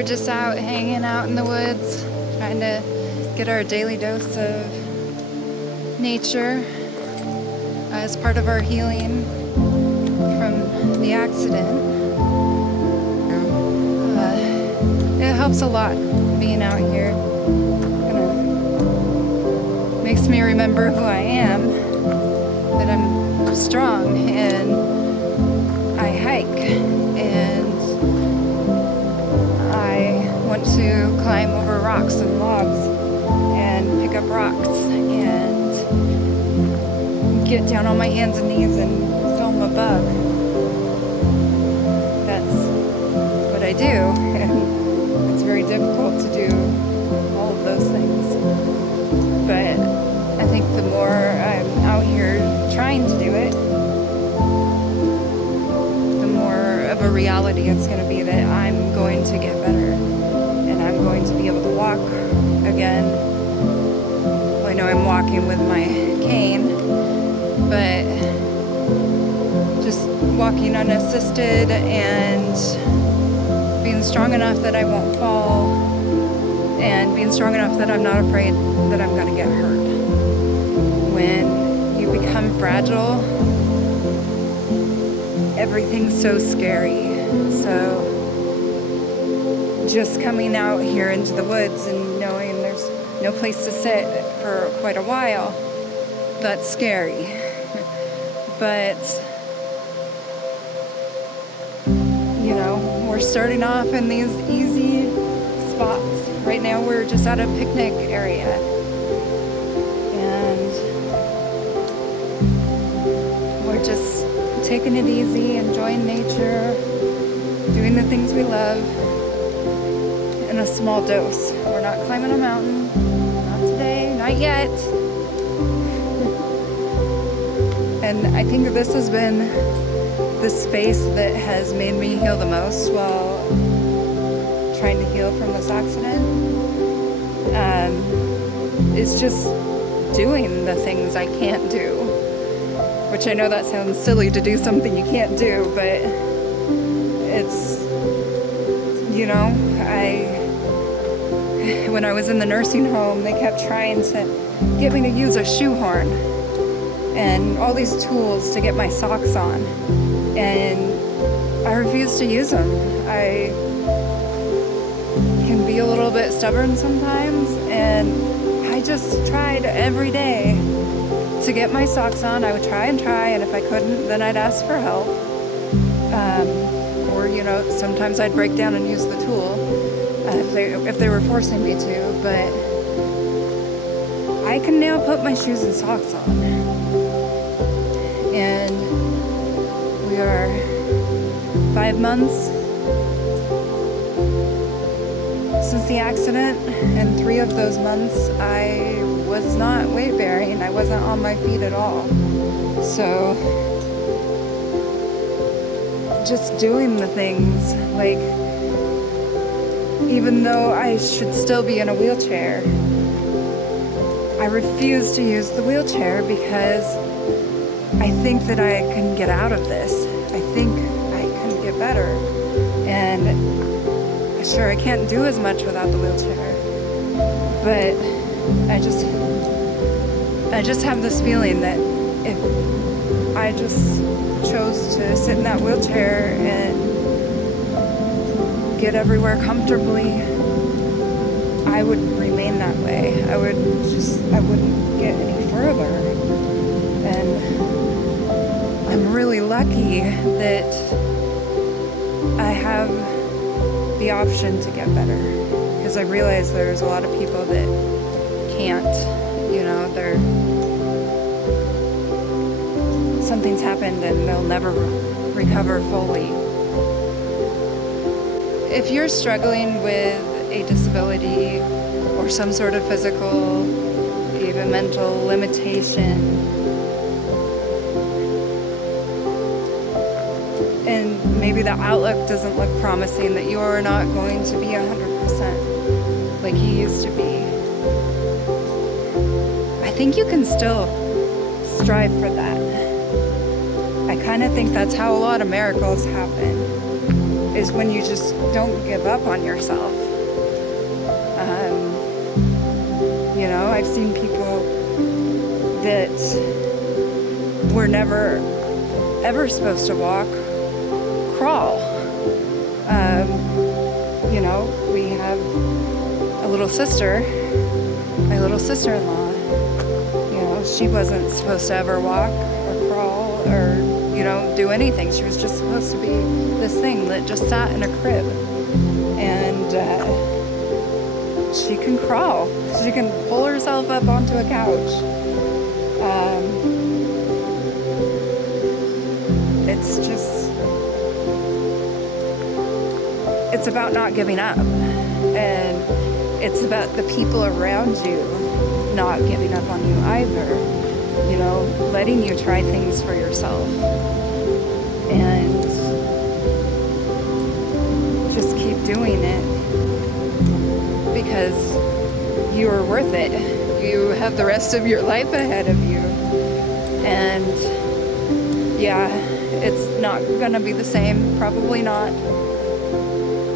We're just out hanging out in the woods, trying to get our daily dose of nature as part of our healing from the accident. It helps a lot being out here. Makes me remember who I am, that I'm strong and I hike and I want to climb over rocks and logs and pick up rocks and get down on my hands and knees and film a bug. That's what I do, and it's very difficult to do all of those things. But I think the more I'm out here trying to do it, the more of a reality it's going to be that I'm going to get better and I'm going to be able to walk again. Well, I know I'm walking with my cane, but just walking unassisted and being strong enough that I won't fall and being strong enough that I'm not afraid that I'm going to get hurt. When you become fragile, everything's so scary. So just coming out here into the woods and knowing there's no place to sit for quite a while, that's scary. But, you know, we're starting off in these easy spots. Right now we're just at a picnic area. And we're just taking it easy, enjoying nature, doing the things we love in a small dose. We're not climbing a mountain. Not today, not yet. And I think that this has been the space that has made me heal the most while trying to heal from this accident. Is just doing the things I can't do. Which I know that sounds silly to do something you can't do, but it's, you know, when I was in the nursing home, they kept trying to get me to use a shoehorn and all these tools to get my socks on, and I refused to use them. I can be a little bit stubborn sometimes, and I just tried every day to get my socks on. I would try, and if I couldn't, then I'd ask for help. Or, you know, sometimes I'd break down and use the tool if they were forcing me to, but I can now put my shoes and socks on. And we are 5 months since the accident, and 3 of those months I was not weight bearing. I wasn't on my feet at all. So just doing the things, like, even though I should still be in a wheelchair, I refuse to use the wheelchair because I think that I can get out of this. I think I can get better. And sure, I can't do as much without the wheelchair, but I just have this feeling that if I just chose to sit in that wheelchair and get everywhere comfortably, I would remain that way. I wouldn't get any further. And I'm really lucky that I have the option to get better, because I realize there's a lot of people that can't, you know, something's happened and they'll never recover fully. If you're struggling with a disability or some sort of physical, even mental limitation, and maybe the outlook doesn't look promising, that you're not going to be 100% like you used to be, I think you can still strive for that. I kind of think that's how a lot of miracles happen. is when you just don't give up on yourself. You know, I've seen people that were never ever supposed to walk, crawl. You know, we have a little sister, my little sister-in-law. You know, she wasn't supposed to ever walk or crawl or, you know, do anything. She was just supposed to be this thing that just sat in a crib. And she can crawl. She can pull herself up onto a couch. It's just, it's about not giving up. And it's about the people around you not giving up on you either. You know, letting you try things for yourself. And just keep doing it. Because you are worth it. You have the rest of your life ahead of you. And yeah, it's not gonna be the same, probably not.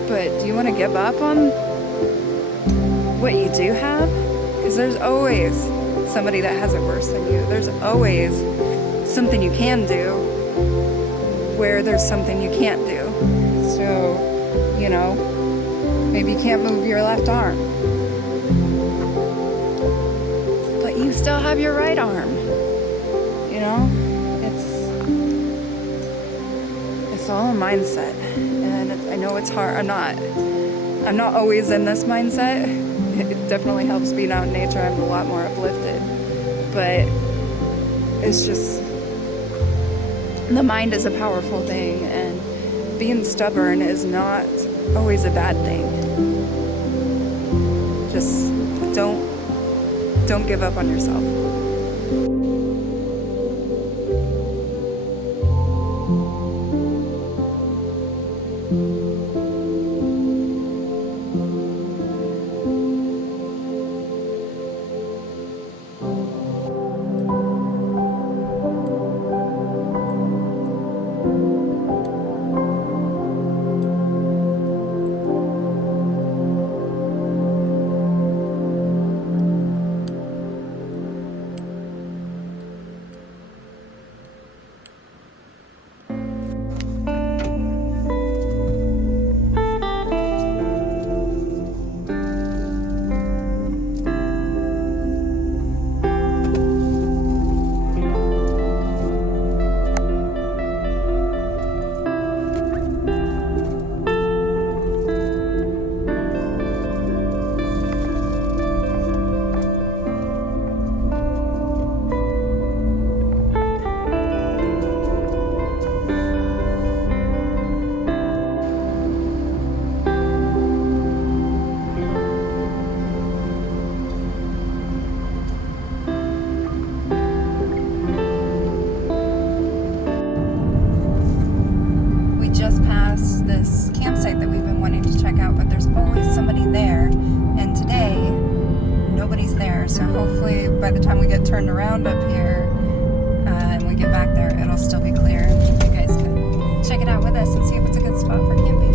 But do you want to give up on what you do have? Because there's always somebody that has it worse than you. There's always something you can do where there's something you can't do. So, you know, maybe you can't move your left arm, but you still have your right arm. You know, it's all a mindset, and I know it's hard. I'm not always in this mindset. It definitely helps being out in nature. I'm a lot more uplifted, but it's just, the mind is a powerful thing, and being stubborn is not always a bad thing. Just don't give up on yourself. This campsite that we've been wanting to check out, but there's always somebody there, and today nobody's there, so hopefully by the time we get turned around up here and we get back there, it'll still be clear, and you guys can check it out with us and see if it's a good spot for camping.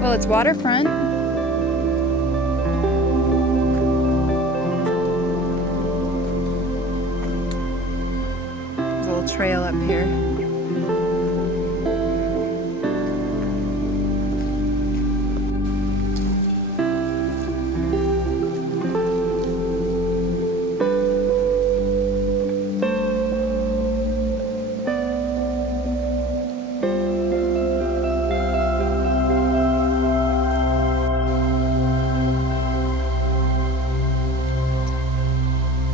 Well, it's waterfront. There's a little trail up here.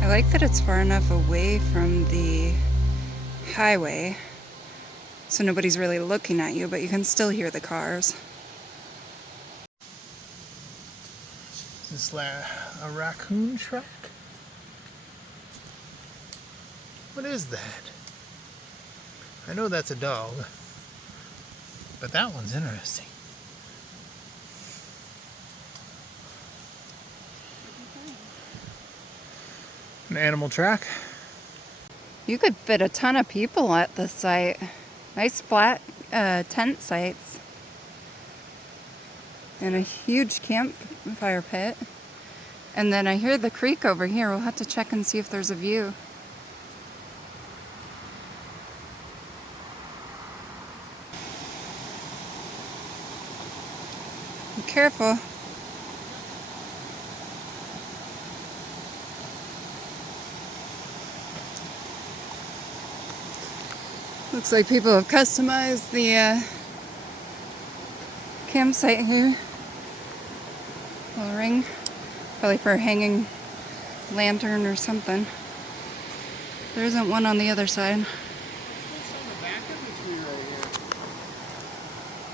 I like that it's far enough away from the highway, so nobody's really looking at you, but you can still hear the cars. Is this a raccoon track? What is that? I know that's a dog, but that one's interesting. An animal track. You could fit a ton of people at this site. Nice flat tent sites. And a huge campfire pit. And then I hear the creek over here. We'll have to check and see if there's a view. Be careful. Looks like people have customized the campsite here. Little ring, probably for a hanging lantern or something. There isn't one on the other side.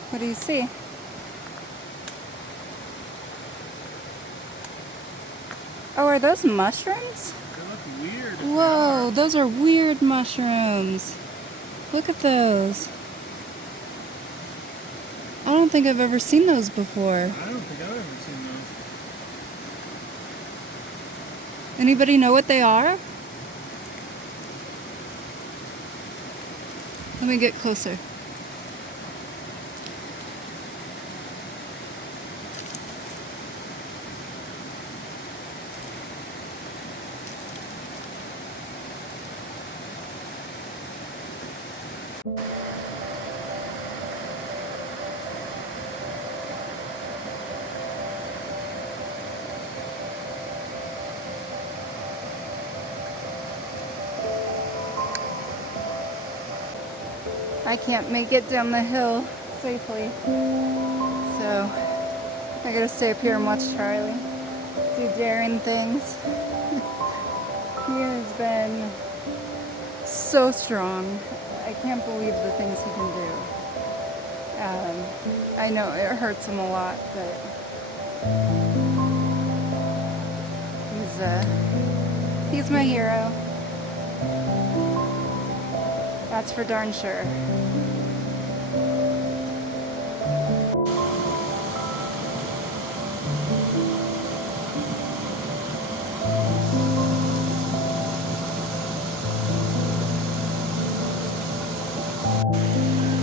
What do you see? Oh, are those mushrooms? They look weird. Whoa, those are weird mushrooms. Look at those. I don't think I've ever seen those before. I don't think I've ever seen those. Anybody know what they are? Let me get closer. I can't make it down the hill safely, so I gotta stay up here and watch Charlie do daring things. He has been so strong. I can't believe the things he can do. I know it hurts him a lot, but he's my hero. That's for darn sure.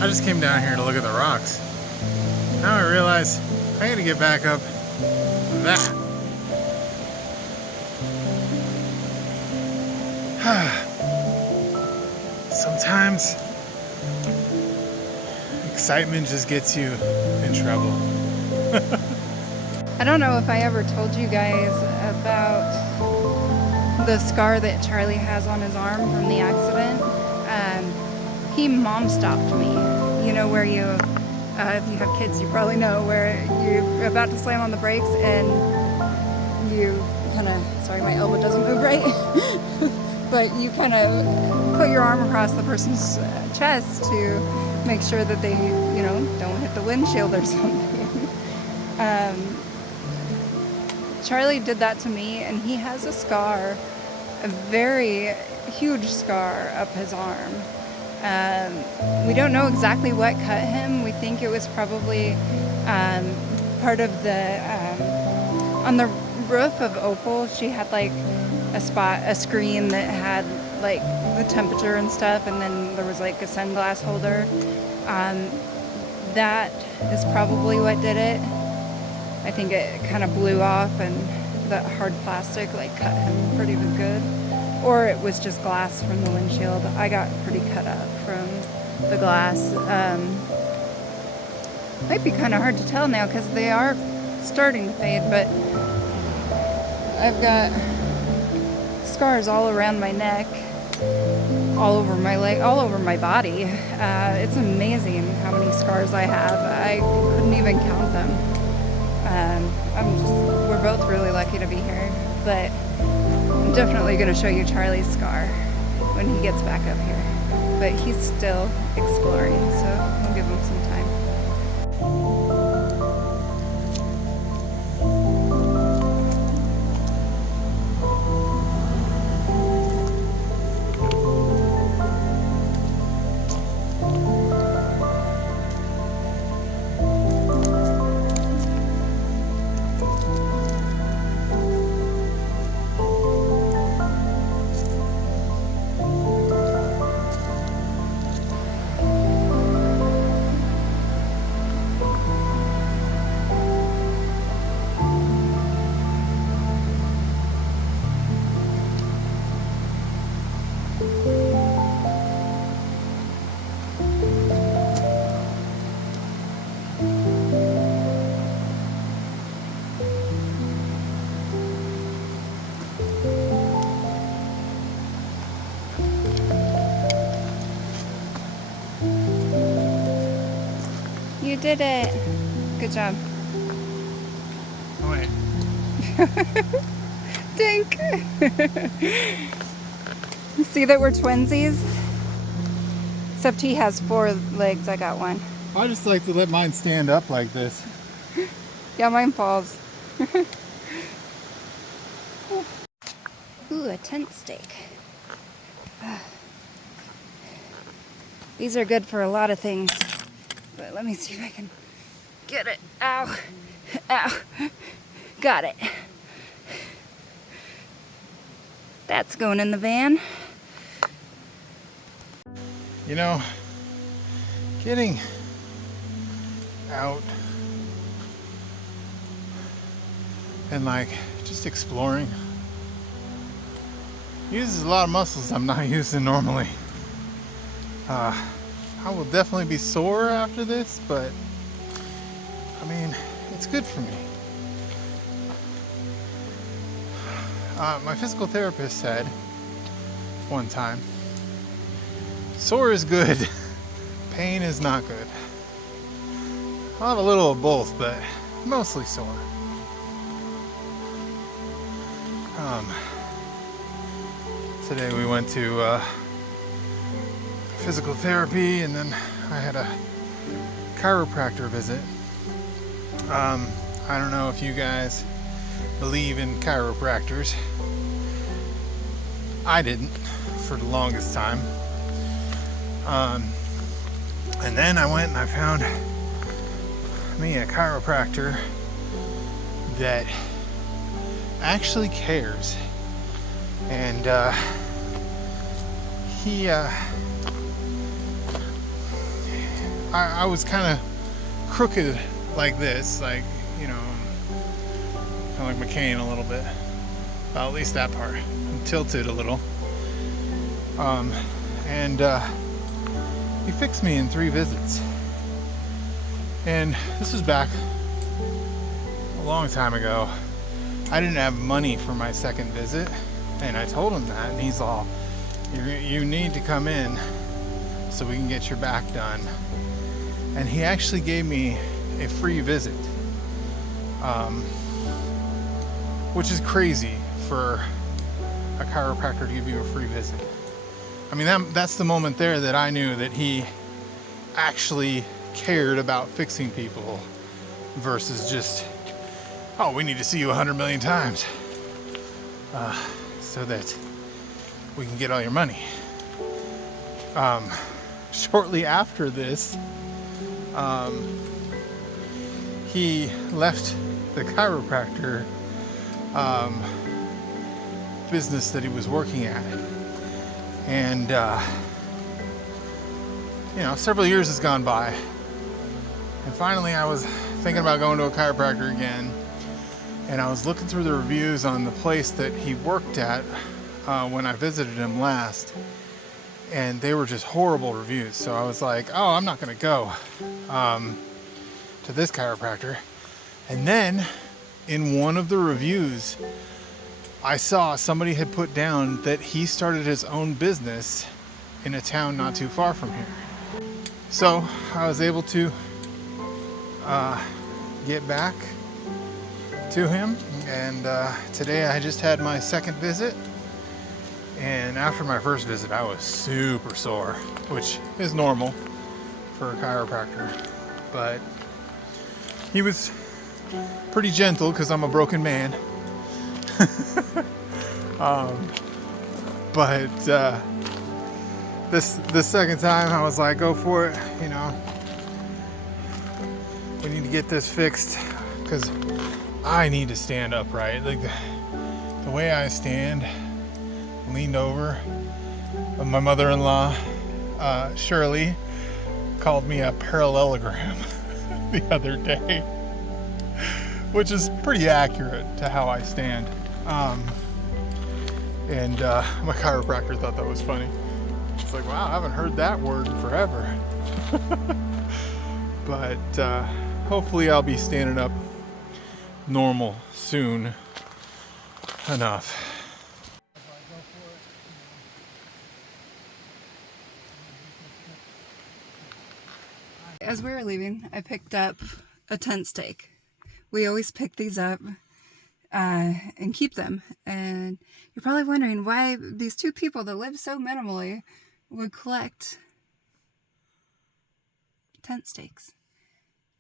I just came down here to look at the rocks. Now I realize I gotta get back up that. Sometimes excitement just gets you in trouble. I don't know if I ever told you guys about the scar that Charlie has on his arm from the accident. He mom stopped me. You know where you, if you have kids, you probably know where you're about to slam on the brakes and you kind of, sorry my elbow doesn't move right, but you kind of put your arm across the person's chest to make sure that they, you know, don't hit the windshield or something. Charlie did that to me, and he has a scar, a very huge scar up his arm. We don't know exactly what cut him. We think it was probably part of the, on the roof of Opal, she had like a screen that had like the temperature and stuff, and then there was like a sunglass holder. That is probably what did it. I think it kind of blew off, and that hard plastic like cut him pretty good. Or it was just glass from the windshield. I got pretty cut up from the glass. Might be kind of hard to tell now because they are starting to fade, but I've got scars all around my neck, all over my leg, all over my body. It's amazing how many scars I have. I couldn't even count them. We're both really lucky to be here, but I'm definitely going to show you Charlie's scar when he gets back up here. but he's still exploring, so we'll give him some time. You did it. Good job. Oh, wait. Dink. See that we're twinsies? Except he has 4 legs, I got one. I just like to let mine stand up like this. Yeah, mine falls. Ooh, a tent stake. These are good for a lot of things. But let me see if I can get it. Ow. Ow. Got it. That's going in the van. You know, getting out and like just exploring uses a lot of muscles I'm not using normally. I will definitely be sore after this, but I mean, it's good for me. My physical therapist said one time, sore is good, pain is not good. I'll have a little of both, but mostly sore. Today we went to physical therapy, and then I had a chiropractor visit. I don't know if you guys believe in chiropractors. I didn't for the longest time. And then I went and I found me a chiropractor that actually cares. And I was kind of crooked like this, like, you know, kind of like McCain a little bit. Well, at least that part. I'm tilted a little. And he fixed me in 3 visits. And this was back a long time ago. I didn't have money for my second visit, and I told him that, and he's all, you need to come in so we can get your back done. And he actually gave me a free visit, which is crazy for a chiropractor to give you a free visit. I mean, that's the moment there that I knew that he actually cared about fixing people versus just, oh, we need to see you 100 million times so that we can get all your money. Shortly after this, he left the chiropractor business that he was working at. And, you know, several years has gone by. And finally I was thinking about going to a chiropractor again. And I was looking through the reviews on the place that he worked at when I visited him last. And they were just horrible reviews. So I was like, oh, I'm not going to go to this chiropractor. And then in one of the reviews, I saw somebody had put down that he started his own business in a town not too far from here. So I was able to get back to him, and today I just had my second visit, And after my first visit, I was super sore, which is normal for a chiropractor. But he was pretty gentle because I'm a broken man. But this second time, I was like, go for it. You know, we need to get this fixed because I need to stand upright. Like the way I stand, leaned over. My mother-in-law, Shirley, called me a parallelogram the other day, which is pretty accurate to how I stand. And my chiropractor thought that was funny. It's like, wow, I haven't heard that word in forever. But hopefully I'll be standing up normal soon enough. As we were leaving, I picked up a tent stake. We always pick these up and keep them. And you're probably wondering why these two people that live so minimally would collect tent stakes.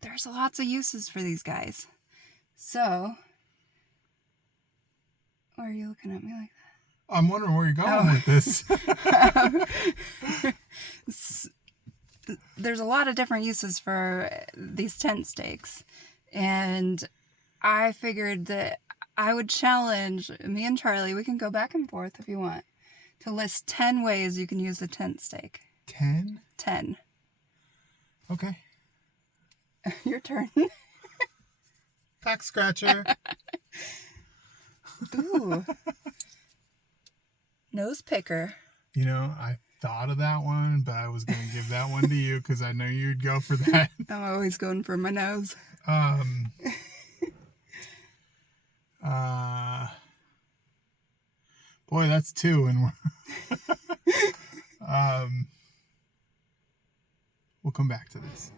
There's lots of uses for these guys. So, why are you looking at me like that? I'm wondering where you're going with this. There's a lot of different uses for these tent stakes, and I figured that I would challenge me and Charlie. We can go back and forth if you want, to list 10 ways you can use a tent stake. 10? 10. Okay. Your turn. Back scratcher. Ooh. Nose picker. You know, I thought of that one, but I was going to give that one to you because I know you'd go for that. I'm always going for my nose. Boy, that's 2, and we'll come back to this.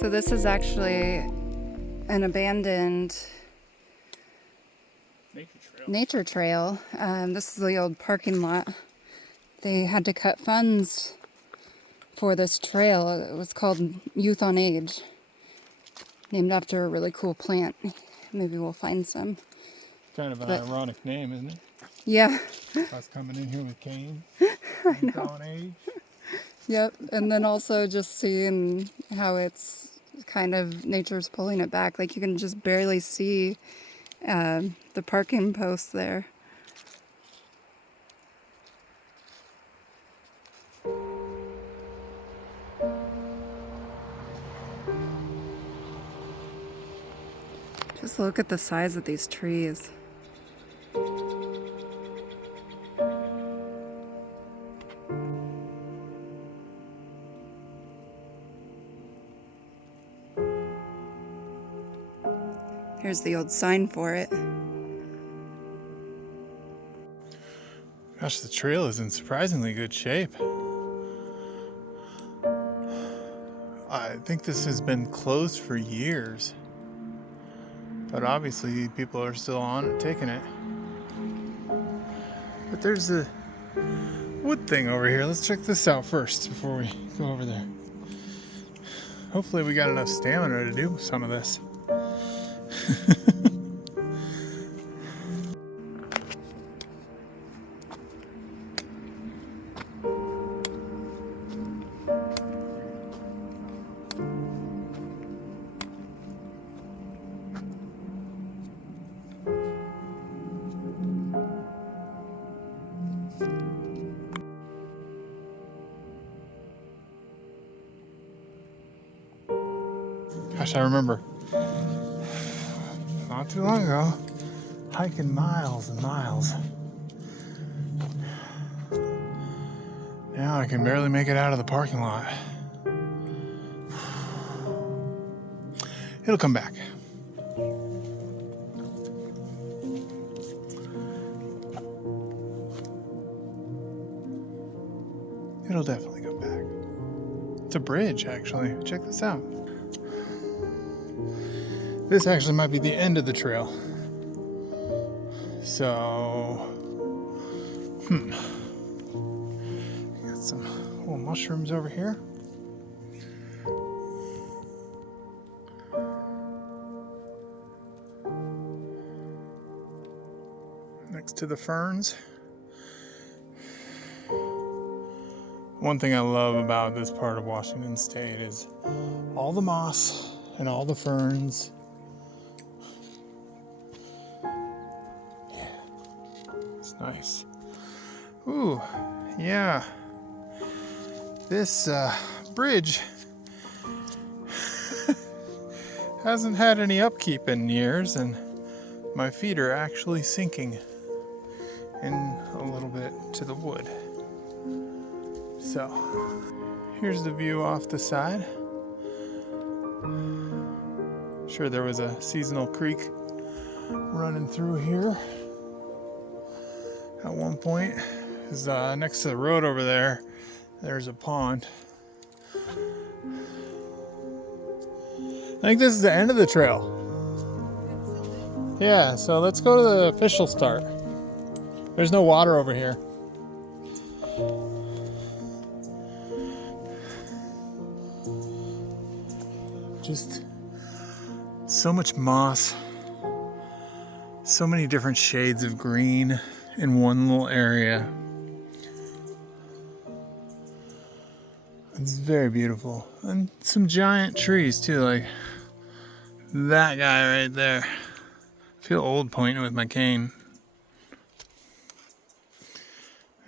So this is actually an abandoned nature trail. This is the old parking lot. They had to cut funds for this trail. It was called Youth on Age, named after a really cool plant. Maybe we'll find some. Kind of an ironic name, isn't it? Yeah. Us coming in here with cane. Youth on Age. Yep. And then also just seeing how it's kind of nature's pulling it back. Like you can just barely see the parking posts there. Just look at the size of these trees. Here's the old sign for it. Gosh, the trail is in surprisingly good shape. I think this has been closed for years, but obviously people are still on it, taking it. But there's the wood thing over here. Let's check this out first before we go over there. Hopefully we got enough stamina to do some of this. Gosh, I remember not too long ago hiking miles and miles. Now I can barely make it out of the parking lot. It'll come back. It'll definitely come back. It's a bridge, actually. Check this out. This actually might be the end of the trail. So, got some little mushrooms over here. Next to the ferns. One thing I love about this part of Washington State is all the moss and all the ferns. It's nice. Ooh, yeah. This bridge hasn't had any upkeep in years, and my feet are actually sinking in a little bit to the wood. So, here's the view off the side. Sure, there was a seasonal creek running through here at one point. Is next to the road over there, there's a pond. I think this is the end of the trail. Yeah, so let's go to the official start. There's no water over here. Just so much moss, so many different shades of green in one little area. It's very beautiful. And some giant trees too, like that guy right there. I feel old pointing with my cane.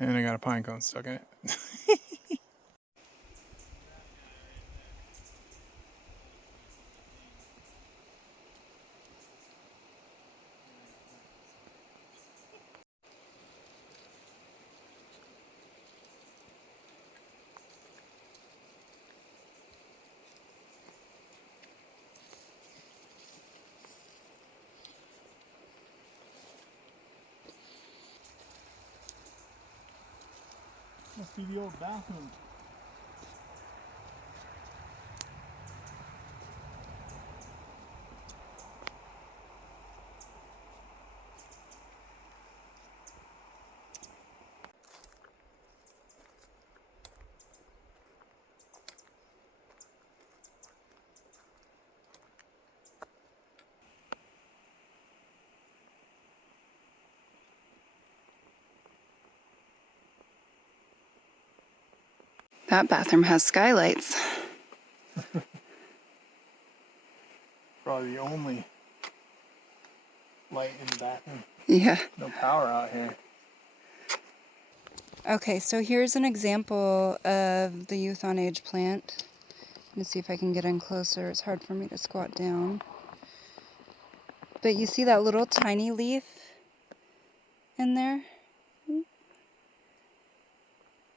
And I got a pine cone stuck in it. Must be the old bathroom. That bathroom has skylights. Probably the only light in the bathroom. Yeah. No power out here. Okay, so here's an example of the Youth on Age plant. Let me see if I can get in closer. It's hard for me to squat down. But you see that little tiny leaf in there?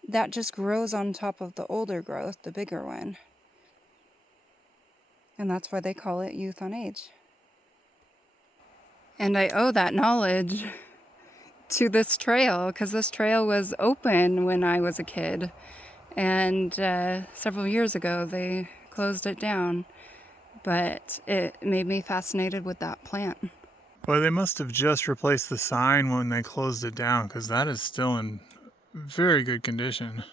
That just grows on top of the older growth, the bigger one. And that's why they call it youth on age. And I owe that knowledge to this trail, because this trail was open when I was a kid. And several years ago, they closed it down. But it made me fascinated with that plant. Well, they must have just replaced the sign when they closed it down, because that is still in very good condition.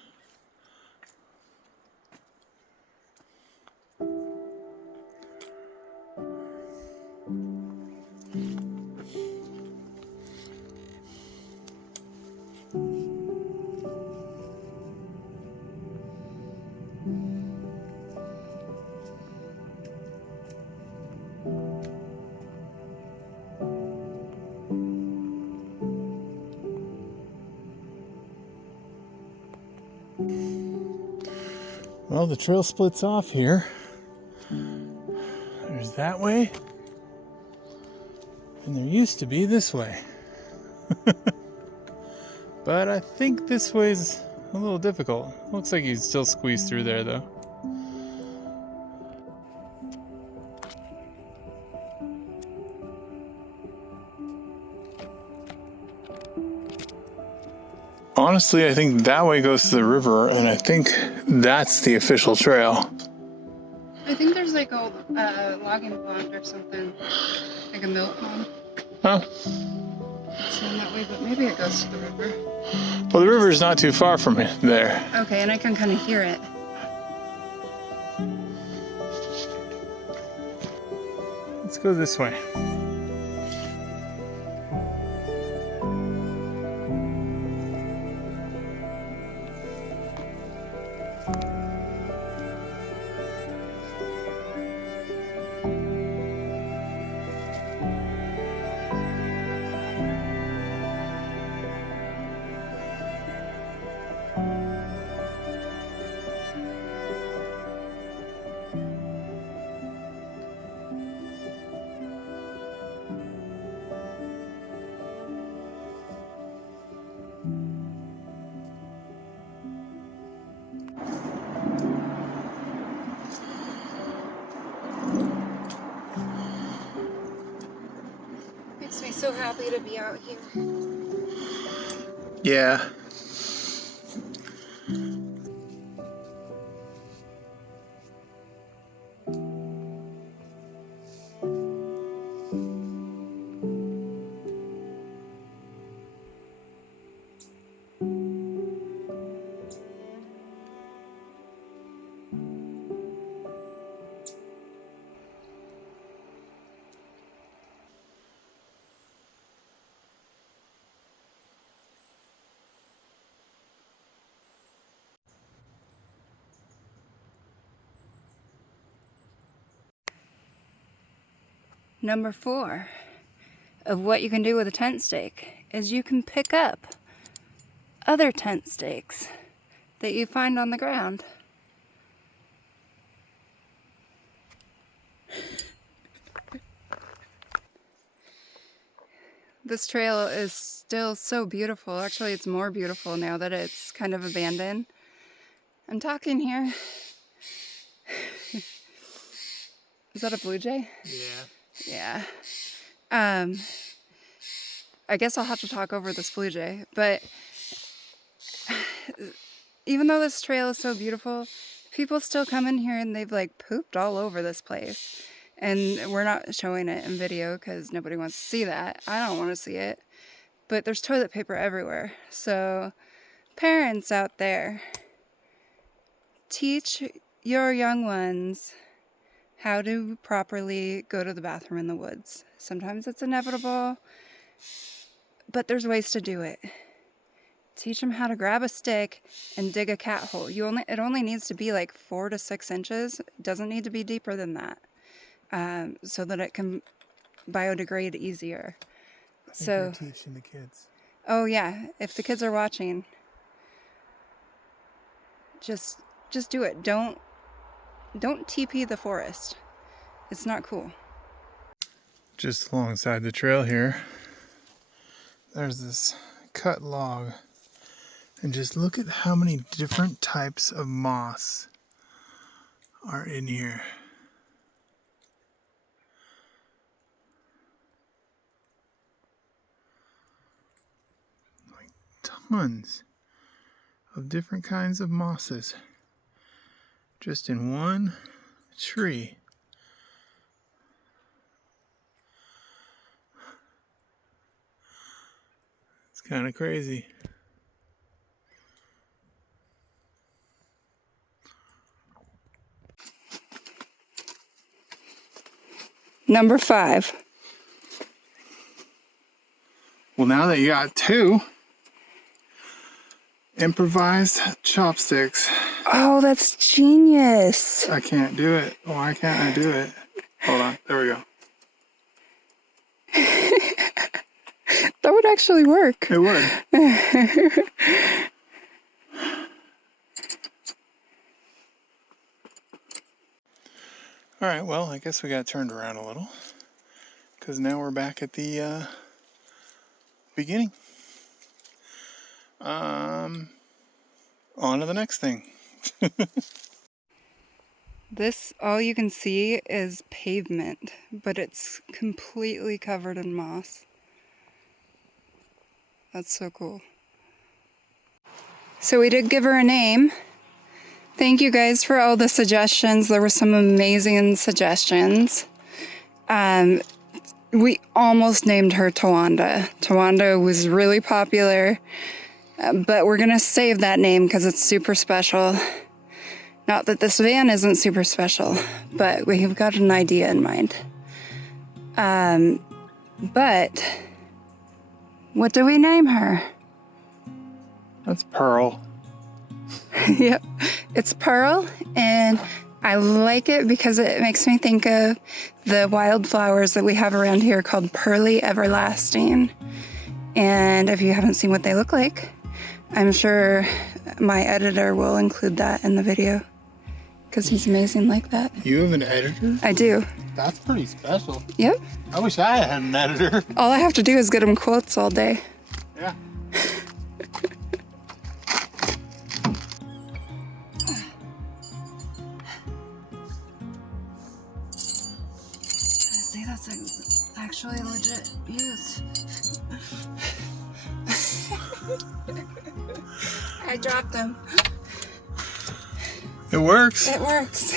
Well, the trail splits off here. There's that way, and there used to be this way. But I think this way's a little difficult. Looks like you'd still squeeze through there, though. Honestly, I think that way goes to the river, and I think that's the official trail. I think there's like a logging pond or something, like a mill pond. Huh? It's going that way, but maybe it goes to the river. Well, the river's not too far from it there. Okay, and I can kind of hear it. Let's go this way. Makes me so happy to be out here. Yeah. Number 4 of what you can do with a tent stake is you can pick up other tent stakes that you find on the ground. This trail is still so beautiful. Actually, it's more beautiful now that it's kind of abandoned. I'm talking here. Is that a blue jay? Yeah. Yeah. I guess I'll have to talk over this blue jay, but even though this trail is so beautiful, people still come in here and they've like pooped all over this place. And we're not showing it in video because nobody wants to see that. I don't want to see it. But there's toilet paper everywhere. So parents out there, teach your young ones how to properly go to the bathroom in the woods. Sometimes it's inevitable, but there's ways to do it. Teach them how to grab a stick and dig a cat hole. It only needs to be like 4 to 6 inches. It doesn't need to be deeper than that, so that it can biodegrade easier. I think they're teaching the kids. Oh yeah, if the kids are watching, just do it. Don't TP the forest. It's not cool. Just alongside the trail here, there's this cut log. And just look at how many different types of moss are in here. Like tons of different kinds of mosses just in one tree. It's kind of crazy. Number 5. Well, now that you got 2 improvised chopsticks. Oh, that's genius. I can't do it. Why can't I do it? Hold on. There we go. That would actually work. It would. All right, well, I guess we got turned around a little because now we're back at the beginning. On to the next thing. This, all you can see is pavement, but it's completely covered in moss. That's so cool. So we did give her a name. Thank you guys for all the suggestions. There were some amazing suggestions. We almost named her Tawanda. Tawanda was really popular, but we're gonna save that name because it's super special. Not that this van isn't super special, but we've got an idea in mind. But what do we name her? That's Pearl. Yep, it's Pearl, and I like it because it makes me think of the wildflowers that we have around here called Pearly Everlasting. And if you haven't seen what they look like, I'm sure my editor will include that in the video because he's amazing like that. You have an editor? I do. That's pretty special. Yep. I wish I had an editor. All I have to do is get him quotes all day. Yeah. See, that's actually legit use. I dropped them. It works. It works.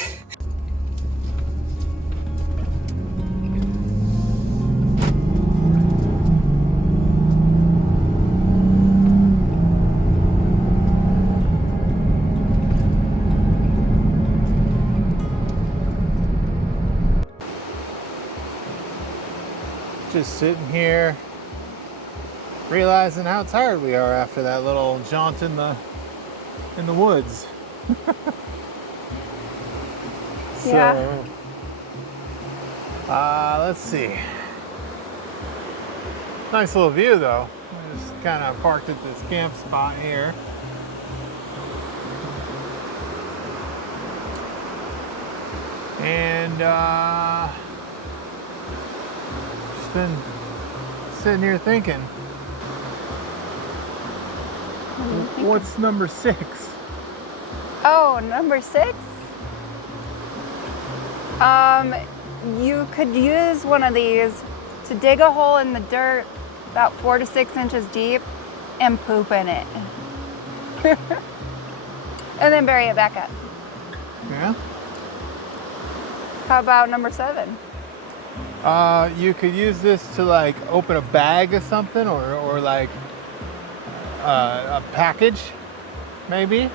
Just sitting here, realizing how tired we are after that little jaunt in the woods. Yeah. So, let's see. Nice little view though. I just kind of parked at this camp spot here. And just been sitting here thinking, what's number 6? Oh, number 6? You could use one of these to dig a hole in the dirt about 4 to 6 inches deep and poop in it. And then bury it back up. Yeah. How about number 7? You could use this to like open a bag or something, or like a package, maybe.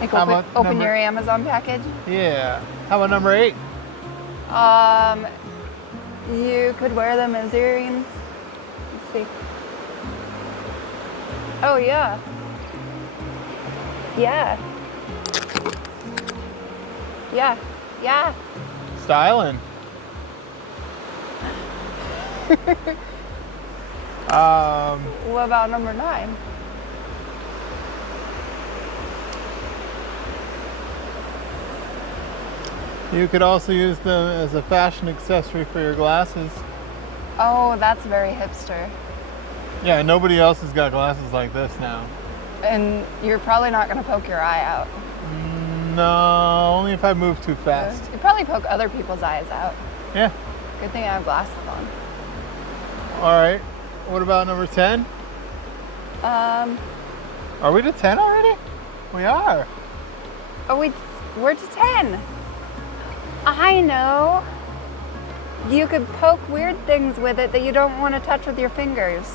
Like How open about your Amazon package? Yeah. How about number 8? You could wear them as earrings. Let's see. Oh yeah. Yeah. Yeah. Yeah. Styling. What about number 9? You could also use them as a fashion accessory for your glasses. Oh, that's very hipster. Yeah, nobody else has got glasses like this now. And you're probably not going to poke your eye out. No, only if I move too fast. You probably poke other people's eyes out. Yeah. Good thing I have glasses on. All right. What about number 10? Are we to 10 already? We are. Oh, we're to 10. I know. You could poke weird things with it that you don't want to touch with your fingers.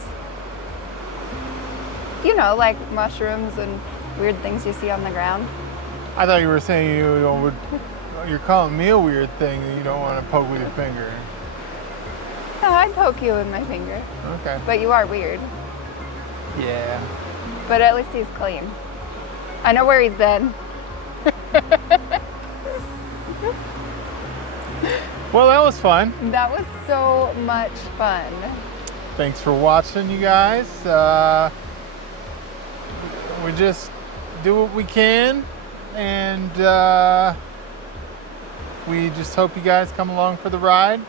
You know, like mushrooms and weird things you see on the ground. I thought you were saying you're calling me a weird thing that you don't want to poke with your finger. No, I'd poke you with my finger. Okay. But you are weird. Yeah. But at least he's clean. I know where he's been. Well, that was fun. That was so much fun. Thanks for watching, you guys. We just do what we can, and we just hope you guys come along for the ride,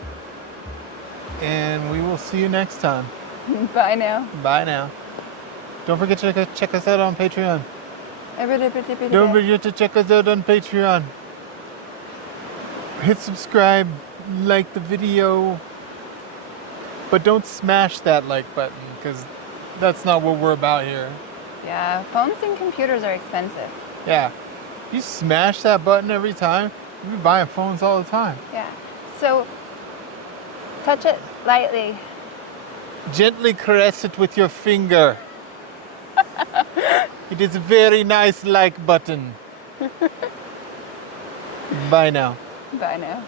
and we will see you next time. Bye now. Bye now. Don't forget to check us out on Patreon. Don't forget to check us out on Patreon. Hit subscribe, like the video, but don't smash that like button, because that's not what we're about here. Yeah, phones and computers are expensive. Yeah. You smash that button every time, you'll be buying phones all the time. Yeah. So, touch it lightly. Gently caress it with your finger. It is a very nice like button. Bye now. Bye now.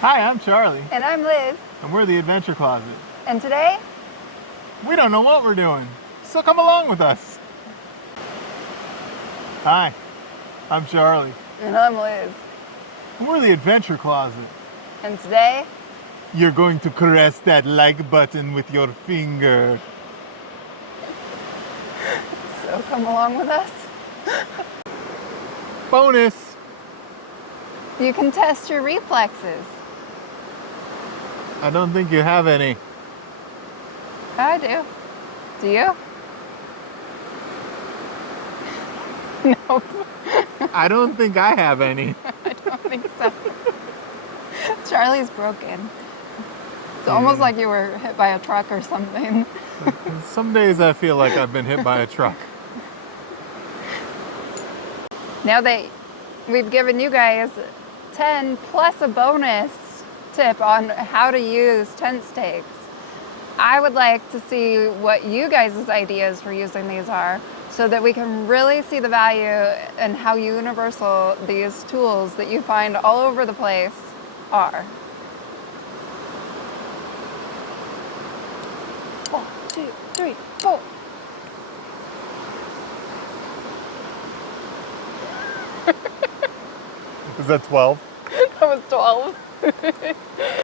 Hi, I'm Charlie. And I'm Liz. And we're the Adventure Closet. And today, We don't know what we're doing, so come along with us. Hi, I'm Charlie. and I'm Liz. And we're the Adventure Closet. And today, You're going to caress that like button with your finger. so come along with us. Bonus! You can test your reflexes. I don't think you have any. I do. Do you? No, I don't think I have any. I don't think so. Charlie's broken. It's almost like you were hit by a truck or something. Some days I feel like I've been hit by a truck. Now that we've given you guys 10 plus a bonus tip on how to use tent stakes, I would like to see what you guys' ideas for using these are, so that we can really see the value and how universal these tools that you find all over the place are. 1, 2, 3, 4. Is that 12? That was 12.